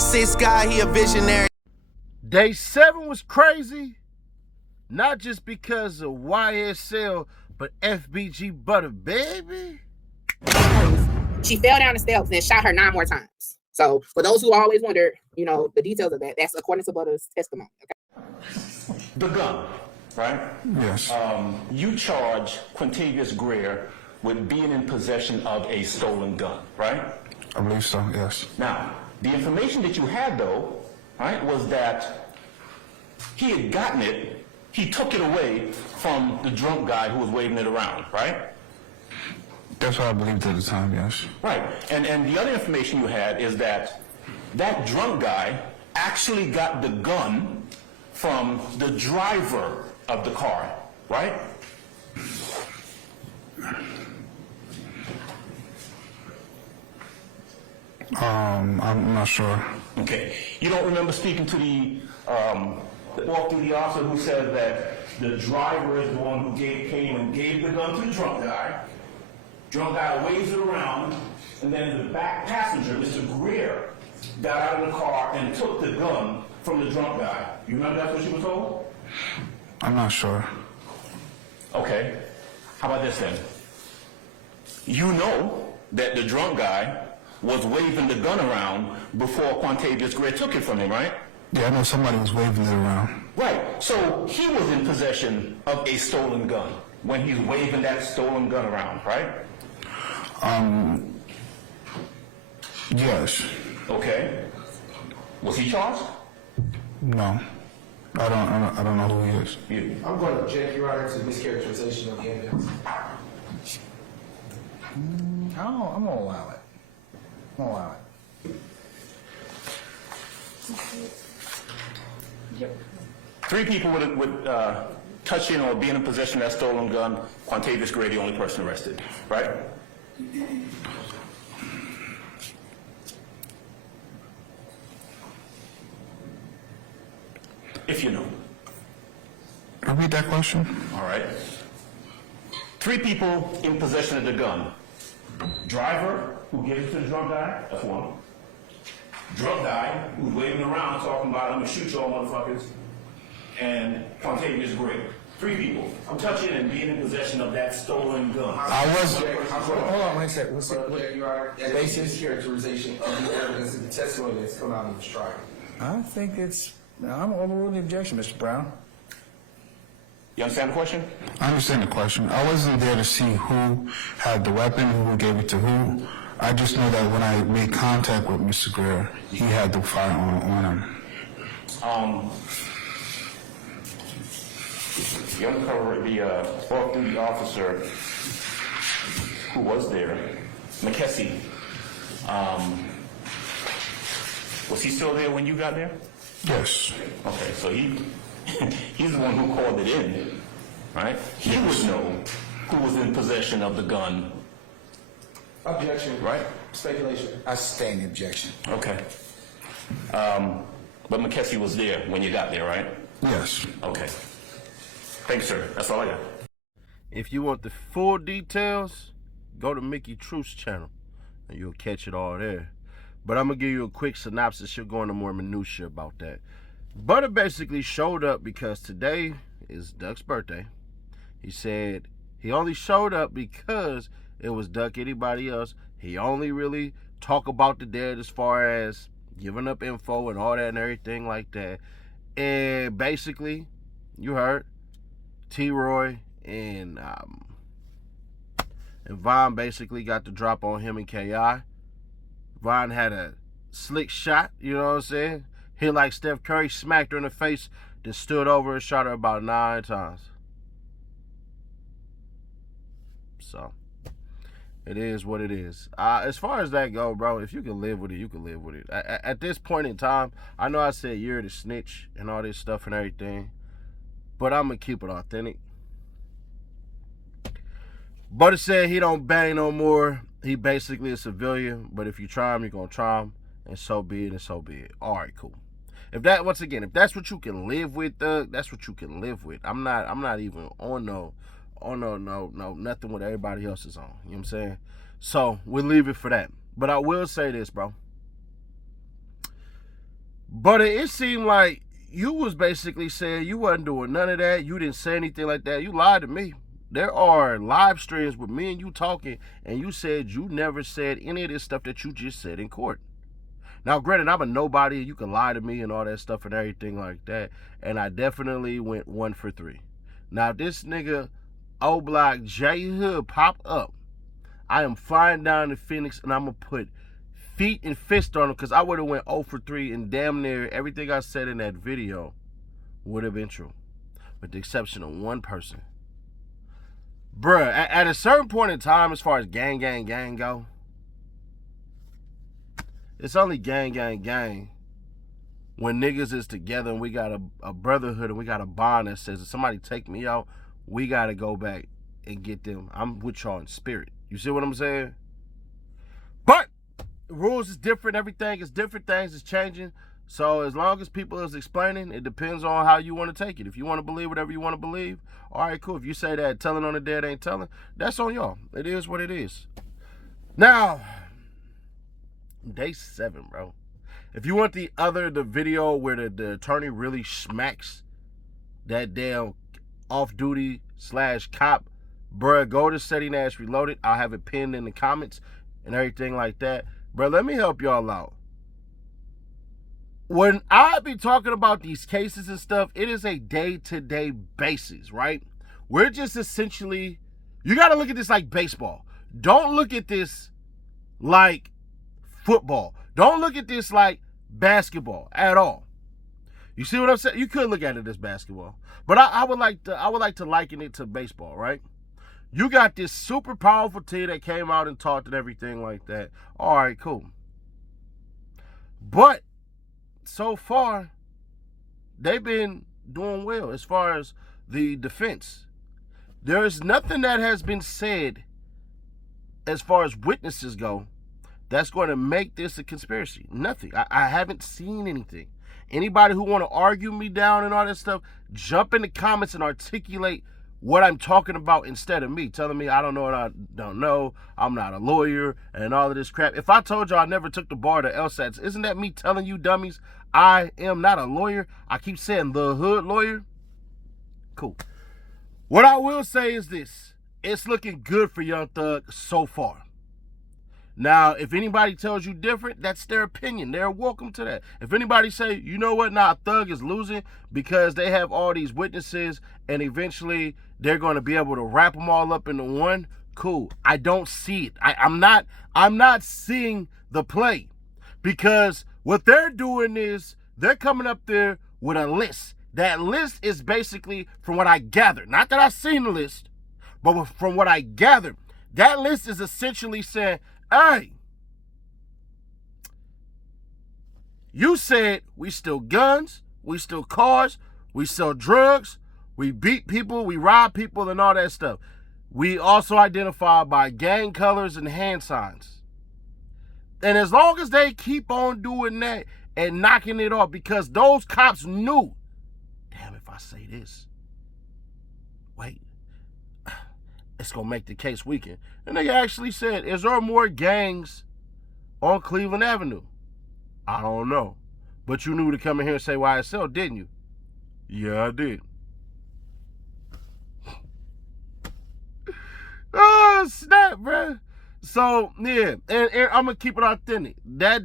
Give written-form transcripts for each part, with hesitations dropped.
Six guy, he a visionary. Day 7 was crazy, not just because of YSL, but FBG Butta, baby. She fell down the steps and shot her 9 more times. So for those who always wondered, you know, the details of that, that's according to Butta's testimony. Okay? The gun, right? Yes. You charge Quintavious Greer with being in possession of a stolen gun, right? I believe so, yes. Now, the information that you had, though, right, was that he had gotten it, he took it away from the drunk guy who was waving it around, right? That's what I believed at the time, yes. Right. And the other information you had is that that drunk guy actually got the gun from the driver of the car, right? I'm not sure. Okay. You don't remember speaking to the off-duty officer who said that the driver is the one who came and gave the gun to the drunk guy. Drunk guy waves it around, and then the back passenger, Mr. Greer, got out of the car and took the gun from the drunk guy. You remember that's what you were told? I'm not sure. Okay. How about this then? You know that the drunk guy was waving the gun around before Quintavious Greer took it from him, right? Yeah, I know somebody was waving it around. Right. So he was in possession of a stolen gun when he's waving that stolen gun around, right? Yes. Okay. Was he charged? No. I don't know who he is. You. I'm going to object, Your Honor, to mischaracterization of the evidence. I'm gonna allow it. I'm gonna allow it. Three people would touching or being in possession of that stolen gun. Quintavious Greer, the only person arrested, right? If you know. Repeat that question? All right. 3 people in possession of the gun. Driver, who gave it to the drunk guy, that's one. Drunk guy, who's waving around talking about, I'm gonna shoot y'all motherfuckers. And Quintavious Greer. 3 people. I'm touching and being in possession of that stolen gun. Hold on, wait a second. What's Your Honor, that is basis? mischaracterization of the evidence and the testimony that's come out in this trial. I think it's. I'm overruling the objection, Mr. Brown. You understand the question? I understand the question. I wasn't there to see who had the weapon, who gave it to who. I just know that when I made contact with Mr. Greer, he had the firearm on him. The undercover, the off-duty officer who was there, McKessie, was he still there when you got there? Yes. Okay, so he's the one who called it in, right? He would know who was in possession of the gun. Objection. Right. Speculation. I sustain the objection. Okay. But McKessie was there when you got there, right? Yes. Okay. Thanks, sir. That's all I got. If you want the full details, go to Mickey Truth's channel, and you'll catch it all there. But I'm going to give you a quick synopsis. She'll go into more minutia about that. Butta basically showed up because today is Duck's birthday. He said he only showed up because it was Duck. Anybody else, he only really talk about the dead as far as giving up info and all that and everything like that. And basically, you heard, T-Roy and Von basically got the drop on him and K.I. Von had a slick shot, you know what I'm saying? Hit like Steph Curry, smacked her in the face, then stood over and shot her about 9 times. So, it is what it is. As far as that go, bro, if you can live with it, you can live with it. At this point in time, I know I said you're the snitch and all this stuff and everything, but I'm going to keep it authentic. Butta said he don't bang no more. He basically a civilian, but if you try him, you're going to try him, and so be it, and so be it. All right, cool. If that, once again, if that's what you can live with, that's what you can live with. I'm not even on no, nothing what everybody else is on. You know what I'm saying? So we'll leave it for that. But I will say this, bro. But it seemed like you was basically saying you wasn't doing none of that. You didn't say anything like that. You lied to me. There are live streams with me and you talking, and you said you never said any of this stuff that you just said in court. Now, granted, I'm a nobody, and you can lie to me and all that stuff and everything like that, and I definitely went 1 for 3. Now, this nigga, O-Block J Hood, pop up. I am flying down to Phoenix, and I'm going to put feet and fist on him, because I would have went 0 for 3, and damn near everything I said in that video would have been true, with the exception of one person. Bruh, at a certain point in time, as far as gang go, it's only gang when niggas is together and we got a brotherhood and we got a bond that says if somebody take me out, we got to go back and get them. I'm with y'all in spirit. You see what I'm saying? But the rules is different. Everything is different. Things is changing. So as long as people is explaining, it depends on how you want to take it. If you want to believe whatever you want to believe, all right, cool. If you say that telling on the dead ain't telling, that's on y'all. It is what it is. Now, day 7, bro. If you want the video where the attorney really smacks that damn off-duty / cop, bruh, go to Setting Ash Reloaded. I'll have it pinned in the comments and everything like that. Bruh, let me help y'all out. When I be talking about these cases and stuff, it is a day-to-day basis, right? We're just essentially, you got to look at this like baseball. Don't look at this like football. Don't look at this like basketball at all. You see what I'm saying? You could look at it as basketball, but I would like to liken it to baseball, right? You got this super powerful team that came out and talked and everything like that. All right, cool. But so far, they've been doing well as far as the defense. There is nothing that has been said as far as witnesses go that's going to make this a conspiracy. Nothing. I haven't seen anything. Anybody who want to argue me down and all that stuff, jump in the comments and articulate what I'm talking about instead of me telling me I don't know what I don't know, I'm not a lawyer, and all of this crap. If I told you I never took the bar to LSATs, isn't that me telling you dummies I am not a lawyer? I keep saying the hood lawyer. Cool. What I will say is this. It's looking good for Young Thug so far. Now, if anybody tells you different, that's their opinion. They're welcome to that. If anybody say, you know what, nah, Thug is losing because they have all these witnesses and eventually they're going to be able to wrap them all up into one, cool. I don't see it. I'm not seeing the play, because what they're doing is they're coming up there with a list. That list is basically, from what I gathered, not that I've seen the list, but from what I gathered, that list is essentially saying, hey, you said we steal guns, we steal cars, we sell drugs, we beat people, we rob people, and all that stuff. We also identify by gang colors and hand signs. And as long as they keep on doing that and knocking it off, because those cops knew, damn, if I say this, wait, it's going to make the case weaken. And they actually said, is there more gangs on Cleveland Avenue? I don't know. But you knew to come in here and say YSL, didn't you? Yeah, I did. Oh, snap, bro. So, yeah, and I'm going to keep it authentic. That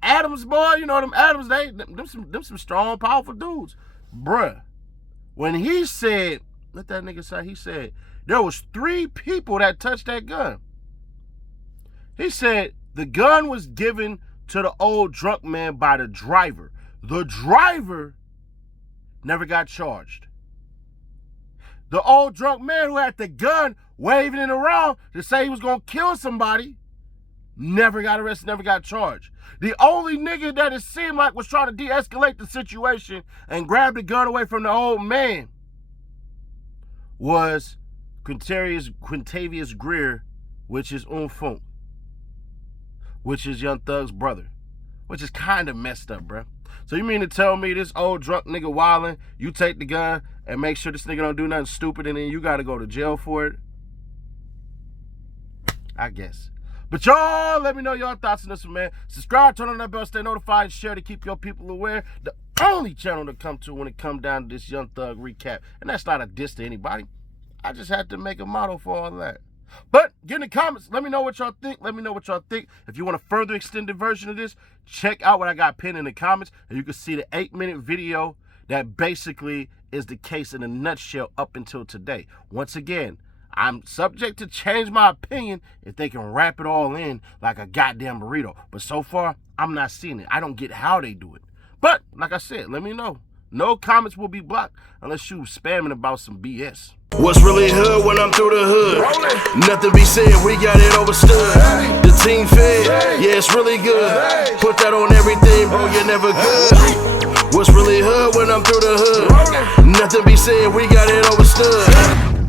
Adams boy, you know, them Adams, them some strong, powerful dudes. Bruh, when he said, let that nigga say, he said, there was 3 people that touched that gun. He said the gun was given to the old drunk man by the driver. The driver never got charged. The old drunk man who had the gun waving it around to say he was going to kill somebody never got arrested, never got charged. The only nigga that it seemed like was trying to de-escalate the situation and grab the gun away from the old man was Quintavious Greer, which is Funk, which is Young Thug's brother, which is kind of messed up, bro. So you mean to tell me this old drunk nigga wildin', you take the gun and make sure this nigga don't do nothing stupid and then you got to go to jail for it? I guess. But y'all, let me know your thoughts on this one, man. Subscribe, turn on that bell, stay notified, and share to keep your people aware. The only channel to come to when it comes down to this Young Thug recap. And that's not a diss to anybody. I just had to make a motto for all that. But get in the comments. Let me know what y'all think. Let me know what y'all think. If you want a further extended version of this, check out what I got pinned in the comments. And you can see the 8-minute video that basically is the case in a nutshell up until today. Once again, I'm subject to change my opinion if they can wrap it all in like a goddamn burrito. But so far, I'm not seeing it. I don't get how they do it. But, like I said, let me know. No comments will be blocked unless you spamming about some BS. What's really hood when I'm through the hood? Nothing be said, we got it overstood. The team fed, yeah, it's really good. Put that on everything, bro, you're never good. What's really hood when I'm through the hood? Nothing be said, we got it overstood.